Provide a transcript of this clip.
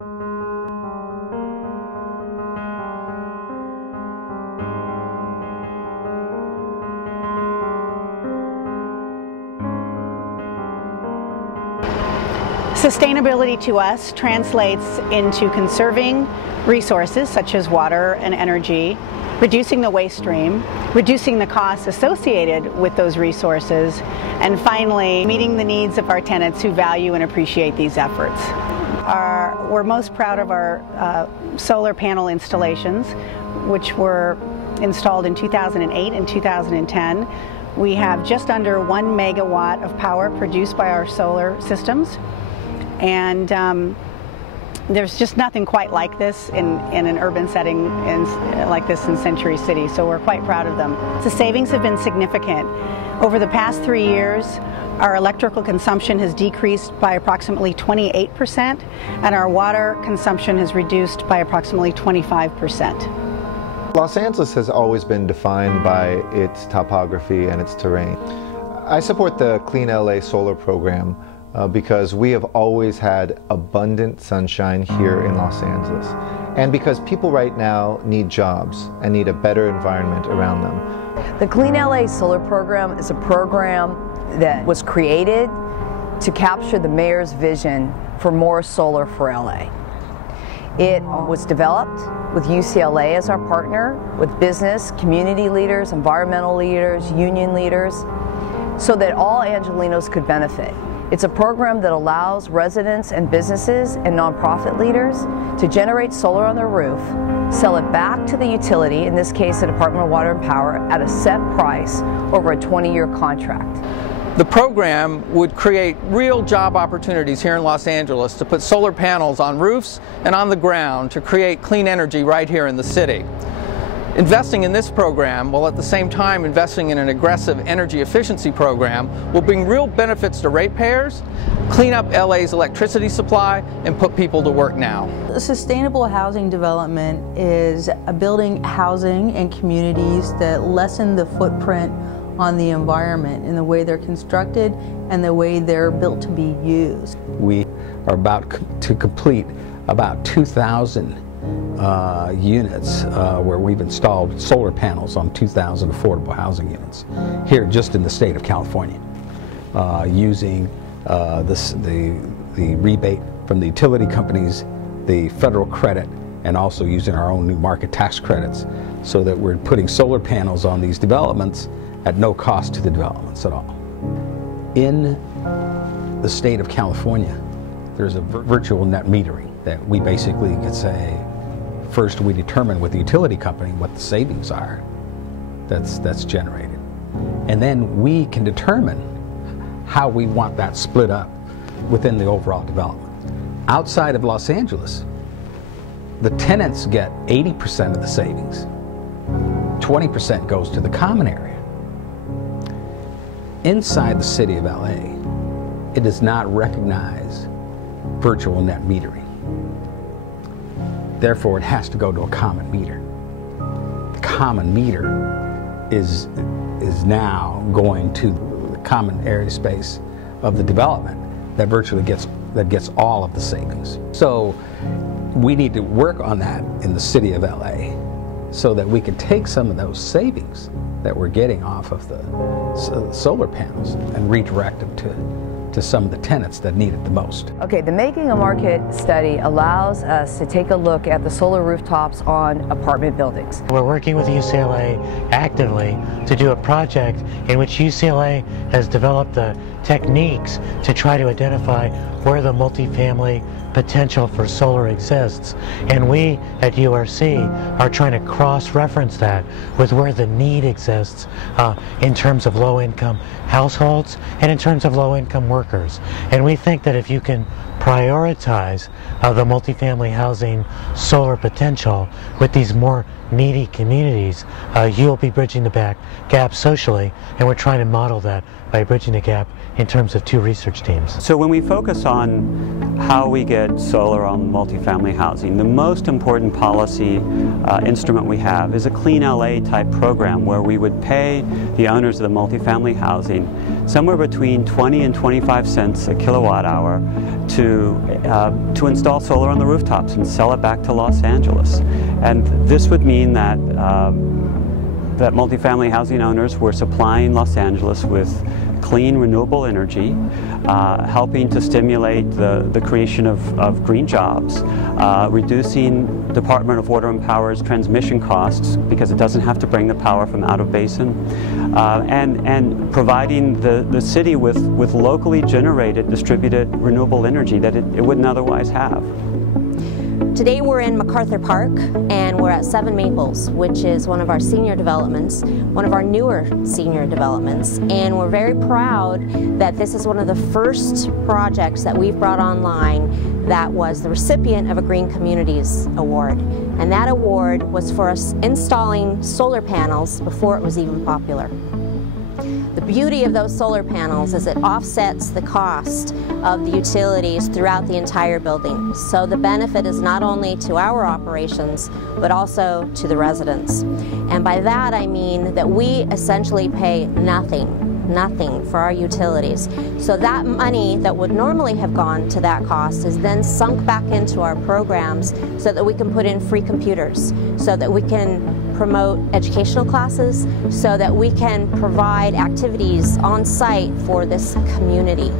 Sustainability to us translates into conserving resources such as water and energy, reducing the waste stream, reducing the costs associated with those resources, and finally meeting the needs of our tenants who value and appreciate these efforts. We're most proud of our solar panel installations, which were installed in 2008 and 2010. We have just under 1 megawatt of power produced by our solar systems. And there's just nothing quite like this in an urban setting like this in Century City, so we're quite proud of them. The savings have been significant. Over the past 3 years, our electrical consumption has decreased by approximately 28%, and our water consumption has reduced by approximately 25%. Los Angeles has always been defined by its topography and its terrain. I support the Clean LA Solar Program because we have always had abundant sunshine here in Los Angeles, and because people right now need jobs and need a better environment around them. The Clean LA Solar Program is a program that was created to capture the mayor's vision for more solar for LA. It was developed with UCLA as our partner, with business, community leaders, environmental leaders, union leaders, so that all Angelenos could benefit. It's a program that allows residents and businesses and nonprofit leaders to generate solar on their roof, sell it back to the utility, in this case the Department of Water and Power, at a set price over a 20-year contract. The program would create real job opportunities here in Los Angeles to put solar panels on roofs and on the ground to create clean energy right here in the city. Investing in this program, while at the same time investing in an aggressive energy efficiency program, will bring real benefits to ratepayers, clean up LA's electricity supply, and put people to work now. Sustainable housing development is building housing and communities that lessen the footprint on the environment in the way they're constructed and the way they're built to be used. We are about to complete about 2,000 units where we've installed solar panels on 2,000 affordable housing units here just in the state of California, using the rebate from the utility companies, the federal credit, and also using our own new market tax credits, so that we're putting solar panels on these developments at no cost to the developments at all. In the state of California, there's a virtual net metering that we basically could say, first we determine with the utility company what the savings are that's generated. And then we can determine how we want that split up within the overall development. Outside of Los Angeles, the tenants get 80% of the savings. 20% goes to the common area. Inside the city of LA, it does not recognize virtual net metering. Therefore, it has to go to a common meter. The common meter is now going to the common area space of the development that virtually gets all of the savings. So we need to work on that in the city of LA so that we can take some of those savings that we're getting off of the solar panels and redirect them to some of the tenants that need it the most. Okay, the Making a Market study allows us to take a look at the solar rooftops on apartment buildings. We're working with UCLA actively to do a project in which UCLA has developed the techniques to try to identify where the multifamily potential for solar exists, and we at URC are trying to cross-reference that with where the need exists in terms of low-income households and in terms of low-income workers. And we think that if you can prioritize the multifamily housing solar potential with these more needy communities, you'll be bridging the gap socially, and we're trying to model that by bridging the gap in terms of two research teams. So when we focus on how we get solar on multifamily housing. The most important policy instrument we have is a Clean LA type program where we would pay the owners of the multifamily housing somewhere between 20 and 25 cents a kilowatt hour to install solar on the rooftops and sell it back to Los Angeles. And this would mean that that multifamily housing owners were supplying Los Angeles with clean, renewable energy, helping to stimulate the creation of green jobs, reducing Department of Water and Power's transmission costs because it doesn't have to bring the power from out of basin, and providing the city with locally generated, distributed renewable energy that it wouldn't otherwise have. Today we're in MacArthur Park and we're at Seven Maples, which is one of our senior developments, one of our newer senior developments, and we're very proud that this is one of the first projects that we've brought online that was the recipient of a Green Communities Award. And that award was for us installing solar panels before it was even popular. The beauty of those solar panels is it offsets the cost of the utilities throughout the entire building. So the benefit is not only to our operations, but also to the residents. And by that I mean that we essentially pay nothing for our utilities. So that money that would normally have gone to that cost is then sunk back into our programs so that we can put in free computers, so that we can promote educational classes, so that we can provide activities on site for this community.